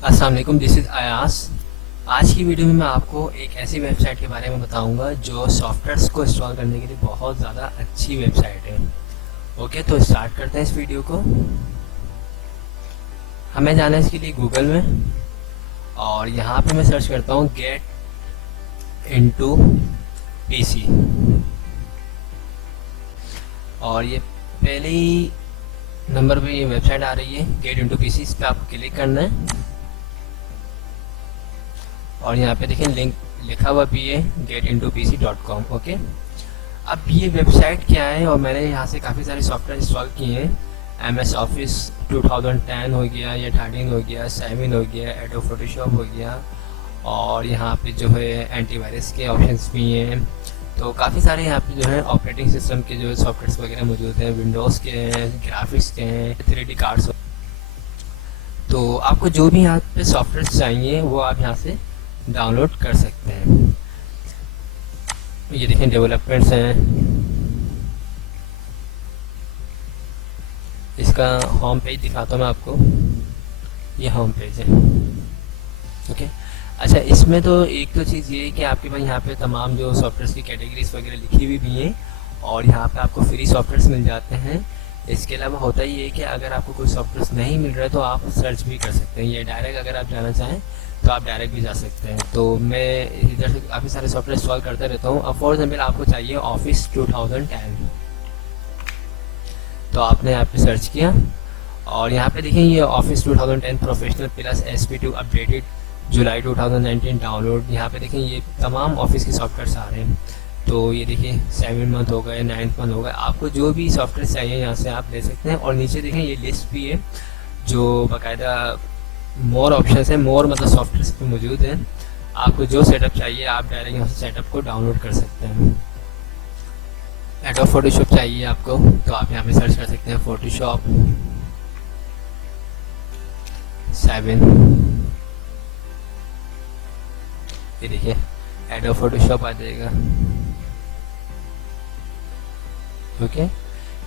अस्सलाम वालेकुम, this is Ayaz. आज की वीडियो में मैं आपको एक ऐसी वेबसाइट के बारे में बताऊंगा जो सॉफ्टवेयर्स को इंस्टॉल करने के लिए बहुत ज़्यादा अच्छी वेबसाइट है। ओके, तो स्टार्ट करते हैं इस वीडियो को। हमें जाना है इसके लिए गूगल में, और यहाँ पे मैं सर्च करता हूँ गेट इनटू पीसी, और ये पहले ही नंबर पे ये वेबसाइट आ रही है गेट इनटू पीसी। इस पर आपको क्लिक करना है और यहाँ पे देखें लिंक लिखा हुआ भी है getintopc.com। ओके, अब ये वेबसाइट क्या है, और मैंने यहाँ से काफ़ी सारे सॉफ्टवेयर इंस्टॉल किए हैं। MS ऑफिस 2010 हो गया, या 13 हो गया, 7 हो गया, एडोब फोटोशॉप हो गया, और यहाँ पे जो है एंटीवायरस के ऑप्शंस भी हैं। तो काफ़ी सारे यहाँ पे जो है ऑपरेटिंग सिस्टम के जो सॉफ्टवेयर्स वगैरह मौजूद हैं, विंडोज़ के हैं, ग्राफिक्स के हैं, 3D कार्ड्स। तो आपको जो भी यहाँ पे सॉफ्टवेयर चाहिए वो आप यहाँ से डाउनलोड कर सकते हैं। ये देखें डेवलपमेंट्स हैं, इसका होम पेज दिखाता हूँ मैं आपको। ये होम पेज है। ओके, अच्छा, इसमें तो एक तो चीज़ ये है कि आपके पास यहाँ पे तमाम जो सॉफ्टवेयर की कैटेगरीज वगैरह लिखी हुई भी हैं, और यहाँ पे आपको फ्री सॉफ्टवेयर्स मिल जाते हैं। इसके अलावा होता ही है कि अगर आपको कोई सॉफ्टवेयर नहीं मिल रहा है तो आप सर्च भी कर सकते हैं। ये डायरेक्ट अगर आप जाना चाहें तो आप डायरेक्ट भी जा सकते हैं। तो मैं इधर से काफ़ी सारे सॉफ्टवेयर इंस्टॉल करता रहता हूँ। अब फॉर एग्जाम्पल आपको चाहिए ऑफिस 2010, तो आपने यहाँ पे सर्च किया, और यहाँ पे देखिए ये office 2010 professional plus SP2 updated July 2019 download. यहाँ पे देखें ये तमाम ऑफिस के सॉफ्टवेयर आ रहे हैं। तो ये देखिए 7 मंथ हो गए, 9 मंथ हो गए। आपको जो भी सॉफ्टवेयर चाहिए यहाँ से आप ले सकते हैं। और नीचे देखें ये लिस्ट भी है जो बाकायदा मोर ऑप्शन है, मोर मतलब सॉफ्टवेयर पे मौजूद है। आपको जो सेटअप चाहिए आप डायरेक्ट यहाँ से सेटअप को डाउनलोड कर सकते हैं। एडोब फोटोशॉप चाहिए आपको तो आप यहाँ पे सर्च कर सकते हैं फोटोशॉप 7। ये देखिए एडोब फोटोशॉप आ जाएगा। ओके,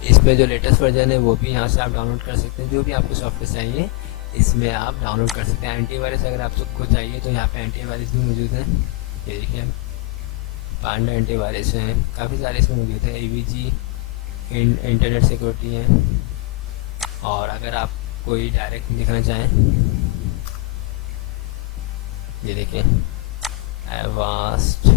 इसमें जो लेटेस्ट वर्जन है वो भी यहाँ से आप डाउनलोड कर सकते हैं। जो भी आपको सॉफ्टवेयर चाहिए इसमें आप डाउनलोड कर सकते हैं। एंटीवायरस अगर आपको चाहिए तो यहाँ पे एंटीवायरस भी मौजूद है। ये देखिए पांडा एंटीवायरस हैं, काफ़ी सारे इसमें मौजूद है। AVG इंटरनेट सिक्योरिटी है। और अगर आप कोई डायरेक्ट देखना चाहें, ये देखिए एवास्ट,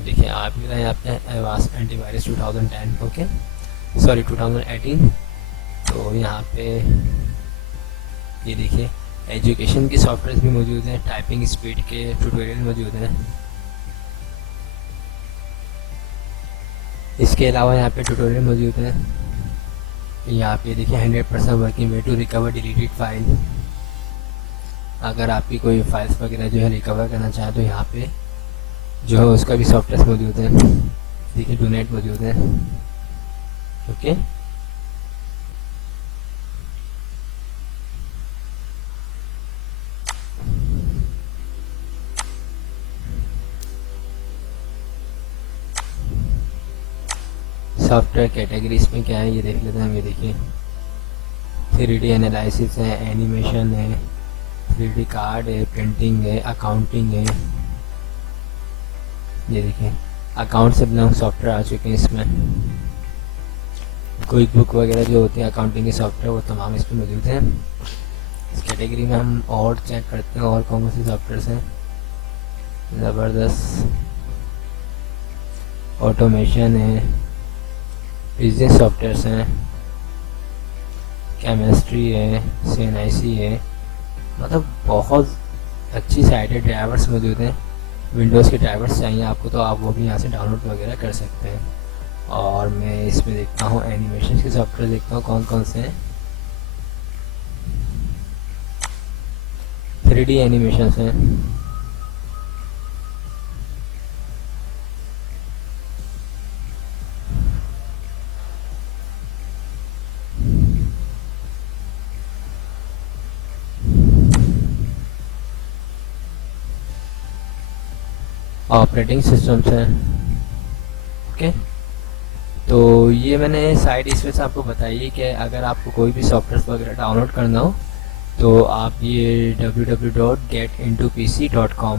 देखिए आप भी यहाँ पे एवास्ट एंटीवायरस 2010, ओके सॉरी 2018। तो यहाँ पे ये देखिए एजुकेशन के सॉफ्टवेयर भी मौजूद हैं, टाइपिंग स्पीड के ट्यूटोरियल मौजूद हैं। इसके अलावा यहाँ पे ट्यूटोरियल मौजूद है। यहाँ पे देखिए 100% working way to recover deleted file. अगर आपकी कोई फाइल्स वगैरह जो है रिकवर करना चाहे तो यहाँ पे जो है उसका भी सॉफ्टवेयर मौजूद है। देखिए डोनेट मौजूद है। ओके, सॉफ्टवेयर कैटेगरीज में क्या है ये देख लेते हैं हम। ये देखिए 3D एनालिसिस है, एनिमेशन है, 3D कार्ड है, प्रिंटिंग है, अकाउंटिंग है। ये देखिए अकाउंट से बिलोंग सॉफ्टवेयर आ चुके हैं इसमें। क्विक बुक वगैरह जो होती है अकाउंटिंग के सॉफ्टवेयर वो तमाम इसमें मौजूद हैं। इस कैटेगरी में हम और चेक करते हैं और कौन से सॉफ्टवेयर हैं। ज़बरदस्त ऑटोमेशन है, बिजनेस सॉफ्टवेयर हैं, केमिस्ट्री है, CNIC है। मतलब बहुत अच्छी साइट है। ड्राइवर्स मौजूद हैं, विंडोज़ के ड्राइवर्स चाहिए आपको तो आप वो भी यहाँ से डाउनलोड वगैरह कर सकते हैं। और मैं इसमें देखता हूँ एनिमेशन के सॉफ्टवेयर, देखता हूँ कौन कौन से हैं। 3D एनिमेशन हैं, ऑपरेटिंग सिस्टम्स हैं। ओके, तो ये मैंने साइट इस वजह से आपको बताई है कि अगर आपको कोई भी सॉफ्टवेयर वगैरह डाउनलोड करना हो तो आप ये www.getintopc.com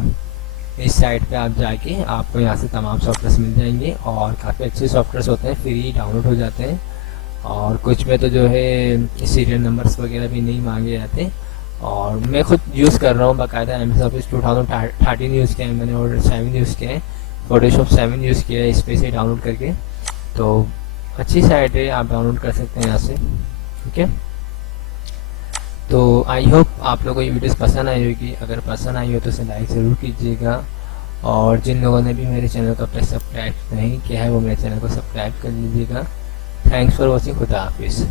इस साइट पे आप जाके आपको यहाँ से तमाम सॉफ्टवेयर मिल जाएंगे और काफ़ी अच्छे सॉफ्टवेयर होते हैं, फ्री डाउनलोड हो जाते हैं और कुछ में तो जो है सीरियल नंबर्स वगैरह भी नहीं मांगे जाते। और मैं खुद यूज़ कर रहा हूँ बाकायदा एम एस ऑफिस 2013 यूज़ किया है मैंने और 7 यूज़ किया है, फोटोशॉप 7 यूज़ किया है इस पे से डाउनलोड करके। तो अच्छी साइट है, आप डाउनलोड कर सकते हैं यहाँ से। ठीक है, तो आई होप आप लोगों को ये वीडियोस पसंद आई होगी। अगर पसंद आई हो तो इसे लाइक ज़रूर कीजिएगा और जिन लोगों ने भी मेरे चैनल को अब तक सब्सक्राइब नहीं किया है वो मेरे चैनल को सब्सक्राइब कर लीजिएगा। Thanks for watching. खुदा हाफिज़।